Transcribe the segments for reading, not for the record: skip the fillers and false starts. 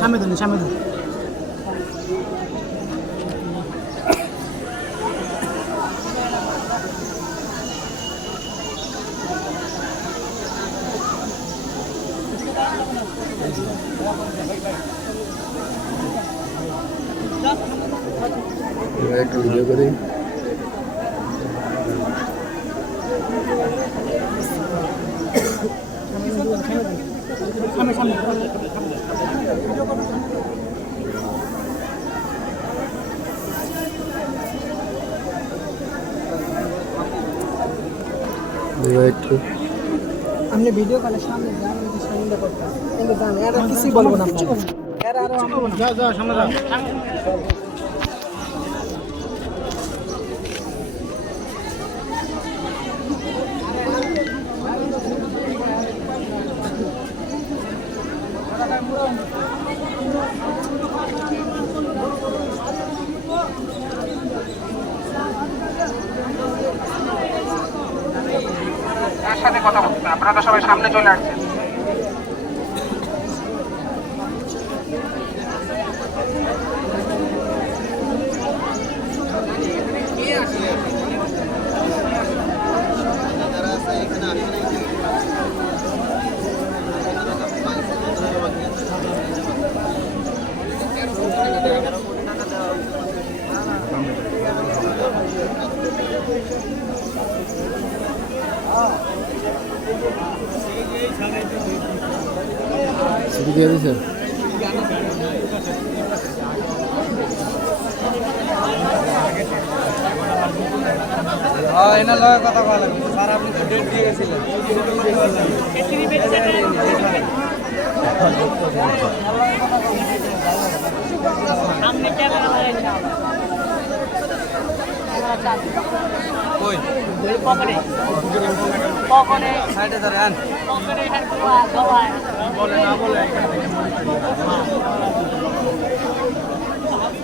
সামনে ধরুন সামনে ধরুন একটা ভিডিও করি সামনে সামনে একটু আপনি ভিডিও কলের সামনে যান সামনে করতে কিন্তু জান এরা কিছুই বলবো না এরা আরো যাও যাও সামনে যাও এর সাথে কথা বলতে আপনারা সবাই সামনে চলে আসছেন। ছবি দিয়ে দিয়েছে এনার লগে কথা বলা লাগবে স্যার আপনি তো ডেট দিয়ে গেছিলেন কই পকেটে পকেটে সাইডে ধরেন পকেটে হ্যাঁ বলে না বলে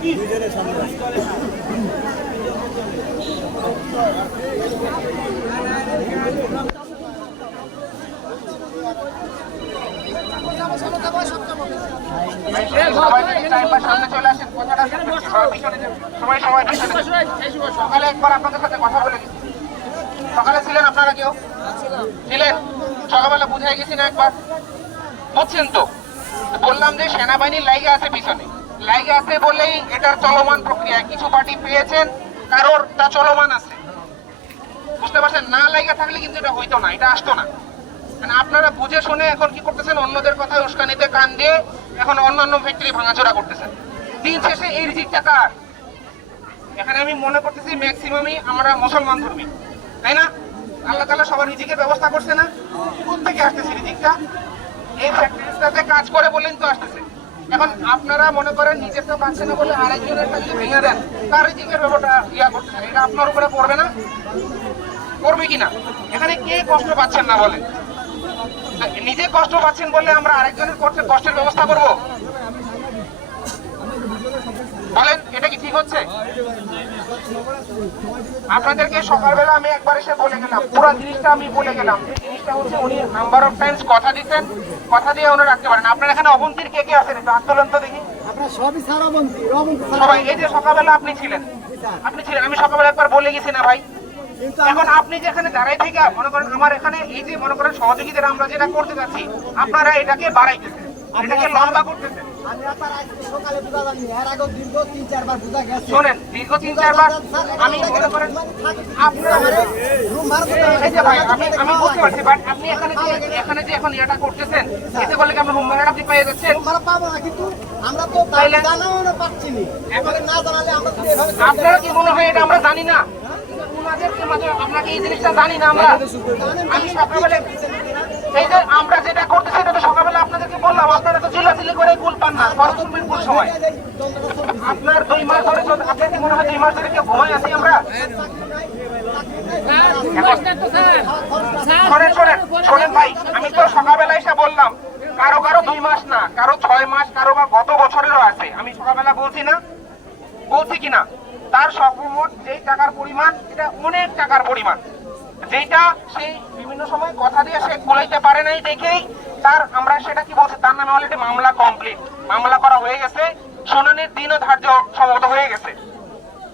দুইজনের সামনে সকালে একবার আপনাদের সাথে কথা বলে গেছি। সকালে ছিলেন আপনারা কেউ ছিলেন? সকালবেলা বুঝাই গেছি না একবার? বুঝছেন তো? বললাম যে সেনাবাহিনীর লাইগে আছে, পিছনে লাইগে আছে বলেই এটার চলমান প্রক্রিয়া। কিছু পার্টি পেয়েছেন, কারোর তা চলমান আছে, বুঝতে পারছেন? না লাইগা থাকলে কিন্তু এটা হইতো না, এটা আসতো না। মানে আপনারা বুঝে শুনে এখন কি করতেছেন, অন্যদের কথায় উস্কানিতে কান দিয়ে এখন অন্যান্য ফ্যাক্টরি ভাঙাচোরা করতেছেন। দিন শেষে এই রিজিকটা কার? এখানে আমি মনে করতেছি ম্যাক্সিমামই আমরা মুসলমান ধর্মী, তাই না? আল্লাহ তাআলা সবার রিজিকের ব্যবস্থা করছে না? কোথেকে আসতেছে রিজিকটা? এই ফ্যাক্টরিটাতে কাজ করে বলেন তো আসতেছে। এখন আপনারা মনে করেন নিজেরটা পাচ্ছে না বলে আরেকজনের কাছে ভেঙে দেন, তার রিজিকের ব্যাপারটা করতেছেন, এটা আপনার উপরে পড়বে না? করবে কিনা? এখানে কে কষ্ট পাচ্ছেন না বলেন? নিজে কষ্ট পাচ্ছেন বলে আমরা আরেকজনের কষ্টের ব্যবস্থা করব? বলেন, এটা কি ঠিক হচ্ছে? আপনাদেরকে সকালবেলা আমি একবার এসে বলে গেলাম, পুরো জিনিসটা আমি বলে গেলাম। জিনিসটা হচ্ছে উনি নাম্বার অফ টাইমস কথা দিতেন, কথা দিয়ে উনি রাখতে পারেন। আপনার এখানে অবন্তীর কে কে আছেন একটু আন্দোলন তো দেখি সবাই। এই যে সকালবেলা আপনি ছিলেন, আমি সকালবেলা একবার বলে গেছি না ভাই? এখন আপনি যেখানে দাঁড়াই থেকে মনে করেন আমার এখানে এই যে মনে করেন সহযোগীদের আমরা যেটা করতে যাচ্ছি, আপনারা এটাকে বাড়াইতেছেন। এটাকে লম্বা করতেছেন। আমি আপনার আজকে সকালে বুঝা জানি এর আগে দীর্ঘ 3-4 বার বুঝা গেছে শোনেন, দীর্ঘ 3-4 বার আমি মনে করেন আপনার রুম ভাড়া এই যে ভাই আমি বুঝতে পারছি, বাট আপনি এখানে যে এখন এটা করতেছেন, এতে করলে কি আপনার রুম ভাড়াটা আপনি পেয়ে যাচ্ছেন? ভাড়া পাবো না, কিন্তু আমরা তো জানাও না পাচ্ছি না। আমাদের না জানালে আমরা তো এভাবে আপনারা কি মনে হয় এটা আমরা জানি না? ওনাদেরকে মাঝে আমরা কি এই জিনিসটা জানি না? আমরা আমি সকালবেলা এই যে আমরা যেটা করতেছি এটা তো সকালবেলা আপনাদেরকে বললাম, আপনারা তো চিল্লাচিল্লি করে কুল পান না, কত শুনবেন কোন সময়? আপনার 2 মাস ধরে আপনার কি মনে হয় 2 মাস ধরে কেউ ঘুমাই আছি আমরা? শোনেন ভাই, আমি তো সকালবেলা এসে বললাম কারো 2 মাস না, কারো 6 মাস, কারো বা গত বছরেরও আছে। আমি সকালবেলা বলছি না, বলছি কিনা? তার সর্বমোট যেই টাকার পরিমাণ, এটা অনেক টাকার পরিমাণ, যেটা সেই বিভিন্ন সময় কথা দিয়ে সে কুলাইতে পারে নাই দেখেই তার আমরা সেটা কি বলছি, তার নামে অলরেডি মামলা কমপ্লিট, মামলা করা হয়ে গেছে, শুনানির দিনও ধার্য সম্ভবত হয়ে গেছে।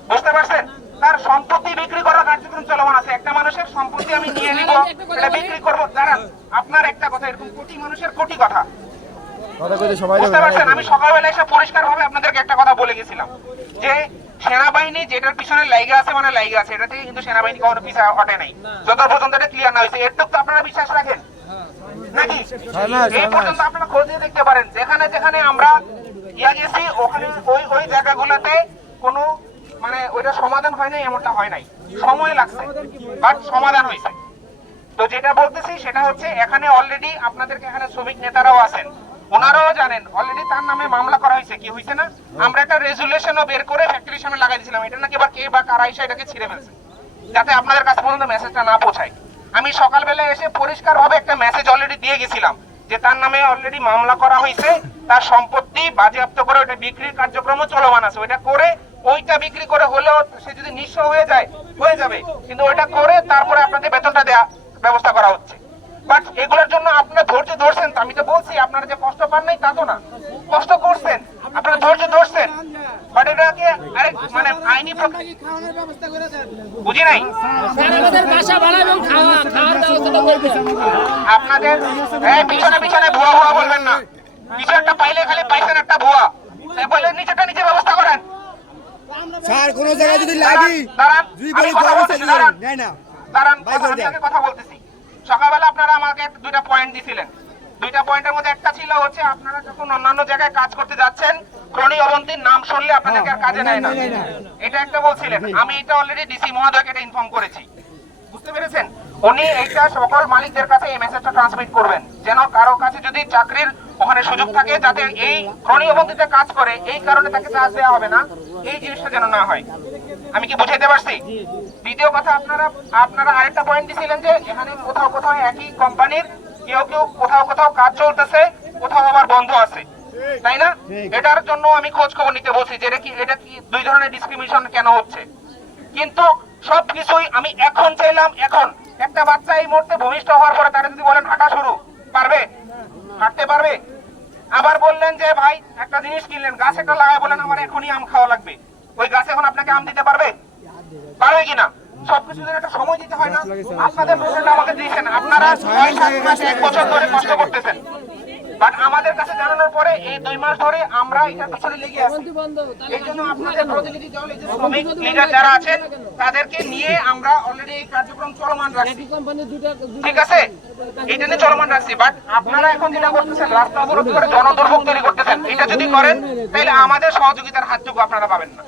বুঝতে পারছেন? তার সম্পত্তি বিক্রি করার কার্যক্রম চলমান আছে। একটা মানুষের সম্পত্তি আমি নিয়ে নিব, এটা বিক্রি করবো, দাঁড়ান, আপনার একটা কথা, এরকম কোটি মানুষের কোটি কথা। বুঝতে পারছেন? আমি সকালবেলা এসে পরিষ্কার ভাবে আপনাদেরকে একটা কথা বলে গেছিলাম যে সেনাবাহিনী যেটার পিছনে লাইগা আছে মানে লাইগা আছে, এটাতে কিন্তু সেনাবাহিনী কখনো পিছনে হটে নাই, যত পর্যন্ত এটা ক্লিয়ার না হয়েছে। এরটুকু তো আপনারা বিশ্বাস রাখেন নাকি? এই পর্যন্ত আপনারা খোঁজ দিয়ে দেখতে পারেন, যেখানে যেখানে আমরা ইয়া গেছি ওখানে ওই জায়গাগুলোতে কোনো মানে ওইটা সমাধান হয় নাই, এমনটা হয় নাই, সময় লাগছে, বাট সমাধান হয়েছে। তো যেটা বলতেছি সেটা হচ্ছে এখানে অলরেডি আপনাদেরকে এখানে শ্রমিক নেতারাও আছেন, ওনারাও জানেন অলরেডি তার নামে মামলা করা হয়েছে। কি হয়েছে না, আমরা একটা রেজুলেশনও বের করে ফ্যাক্টরির সামনে লাগাই দিয়েছিলাম, এটা নাকি বা কে বা কারা এসে এটাকে ছিঁড়ে ফেলছে, যাতে আপনাদের কাছে পর্যন্ত মেসেজটা না পৌঁছায়। আমি সকালবেলা এসে পরিষ্কার ভাবে একটা মেসেজ অলরেডি দিয়ে গেছিলাম যে তার নামে অলরেডি মামলা করা হয়েছে, তার সম্পত্তি বাজেয়াপ্ত করে ওটা বিক্রির কার্যক্রমও চলমান আছে, ওইটা করে ওইটা বিক্রি করে হলেও সে যদি নিঃস্ব হয়ে যায় হয়ে যাবে, কিন্তু ওইটা করে তারপরে আপনাদের বেতনটা দেওয়া ব্যবস্থা করা হচ্ছে। বাট এগুলোর জন্য আপনারা ধৈর্য ধরছেন, আমি তো বলছি আপনারা যে কষ্ট পান নাই তা তো না, কষ্ট করছেন, আপনারা ধৈর্য ধরছেন, বাট এটাকে আরেক মানে আইনি বুঝি নাই আপনাদের। পিছনে পিছনে ভুয়া ভুয়া বলবেন না, কিছু একটা পাইলে খালি পাইছেন একটা ভুয়া, বলে নিচেটা নিচে ব্যবস্থা করেন। স্যার কোন জায়গায় যদি লাগি দাঁড়ান, আমি কথা বলতেছি। সকালবেলা আপনারা আমাকে 2টা পয়েন্ট দিছিলেন, 2টা পয়েন্টের মধ্যে একটা ছিল হচ্ছে আপনারা যখন অন্যান্য জায়গায় কাজ করতে যাচ্ছেন খনি অবন্তীর নাম শুনলে আপনাদেরকে আর কাজে নেয় না, এটা একটা বলছিলেন। আমি এটা অলরেডি ডিসি মহোদয়কে এটা ইনফর্ম করেছি, বুঝতে পেরেছেন? উনি এইটা সকল মালিকদের কাছে এই মেসেজটা ট্রান্সমিট করবেন, যেন কারো কাছে যদি চাকরির ওখানে সুযোগ থাকে যাতে এই খনি অবন্তীতে কাজ করে এই কারণে তাকে চার্জ দেওয়া হবে না, এই জিনিসটা যেন না হয়। আমি কি বুঝাইতে পারছি? দ্বিতীয় কথা, আপনারা আরেকটা পয়েন্ট দিছিলেন যে এখানে কোথাও কোথাও একই কোম্পানির কেউ কেউ কোথাও কাজ চলতেছে, কোথাও আবার বন্ধ আছে, তাই না? এটার জন্য আমি খোঁজ খবর নিতে বলছি যে এটা কি 2 ধরনের ডিসক্রিমিনেশন কেন হচ্ছে। কিন্তু সবকিছুই আমি এখন চাইলাম, এখন একটা বাচ্চা এই মুহূর্তে ভূমিষ্ঠ হওয়ার পরে তারা যদি বলেন হাঁটা শুরু পারবে, হাঁটতে পারবে। আবার বললেন যে ভাই একটা জিনিস কিনলেন, গাছ একটা লাগায় বলেন আমার এখনই আম খাওয়া লাগবে, ওই গাছ এখন আপনাকে আম দিতে পারবে কিনা? সবকিছু একটা সময় দিতে হয় না? আপনাদের প্রশ্নটা আমাকে দিয়েছেন, আপনারা 6-7 মাস 1 বছর ধরে কষ্ট করতেছেন, বাট আমাদের কাছে জানানোর পরে এই 2 মাস ধরে আমরা এটার পিছনে লেগে আছি। এই জন্য আপনাদের প্রতিনিধি দল, এই যে শ্রমিক লিডার যারা আছেন তাদেরকে নিয়ে আমরা অলরেডি এই কার্যক্রম চলমান রাখছি, ঠিক আছে? এটা নিয়ে চলমান রাখছি, বাট আপনারা এখন যেটা করতেছেন রাস্তা অবরোধ করে জনদুর্ভোগ তৈরি করতেছেন, এটা যদি করেন তাহলে আমাদের সহযোগিতার হাতটুকু আপনারা পাবেন না,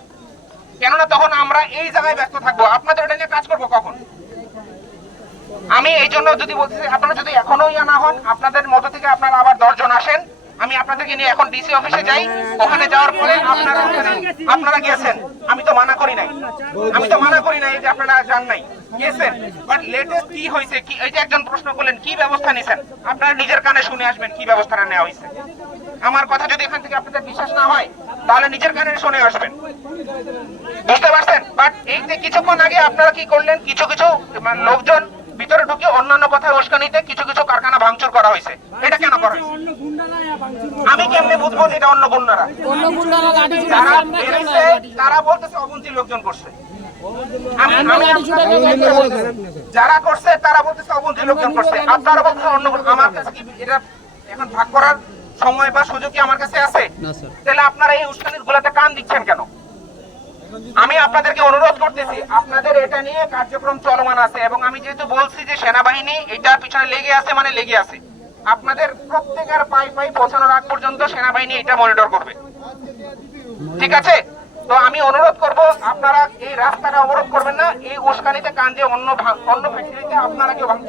কেননা তখন আমরা এই জায়গায় ব্যস্ত থাকবো, আপনাদের এটা নিয়ে কাজ করবো কখন? আমি এই জন্য যদি বলতেছি আপনারা যদি এখনো না হন, আপনাদের মধ্যে থেকে আপনারা আবার 10 জন আসেন, আমি আপনাদেরকে নিয়ে এখন ডিসি অফিসে যাই, ওখানে যাওয়ার পরে আপনারা গিয়েছেন, আমি তো মানা করি নাই যে আপনারা যান নাই, গিয়েছেন, বাট লেটেস্ট কি হয়েছে, কি এই যে একজন প্রশ্ন করলেন কি ব্যবস্থা নিছেন, আপনারা নিজের কানে শুনে আসবেন কি ব্যবস্থাটা নেওয়া হয়েছে। আমার কথা যদি এখান থেকে আপনাদের বিশ্বাস না হয় তাহলে নিজের কানে শুনে আসবেন, বুঝতে পারছেন? বাট এই যে কিছুক্ষণ আগে আপনারা কি করলেন, কিছু লোকজন ভিতরে ঢুকে অন্যান্য কথা উস্কানিতে কিছু কারখানা ভাঙচুর করা হয়েছে, এটা কেন করা হয়েছে? আমি কেমনে বুঝবো যে এটা অন্য গুন্ডারা? তারা বলতেছে অবন্তীর লোকজন করছে, যারা করছে তারা বলতেছে অবন্তীর লোকজন করছে, আপনারা বলতেছে অন্য। আমার কাছে কি এটা এখন ভাগ করার সময় বা সুযোগ কি আমার কাছে আছে? তাহলে আপনারা এই উস্কানির গুলাতে কান দিচ্ছেন কেন? আমি আপনাদেরকে অনুরোধ করতেছি, আপনাদের এটা নিয়ে কার্যক্রম চলমান আছে এবং আমি যেহেতু বলছি যে সেনাবাহিনী এটার পিছনে লেগে আছে, মানে লেগে আছে, আপনাদের প্রত্যেকের পাই পাই পৌঁছানোর আগ পর্যন্ত সেনাবাহিনী এটা মনিটর করবে। ঠিক আছে? তো আমি অনুরোধ করব, আপনারা এই রাস্তাটা অবরোধ করবেন না, এই উস্কানিতে কান দিয়ে অন্য ফ্যাক্টরিতে আপনারা কেউ ভাঙচুর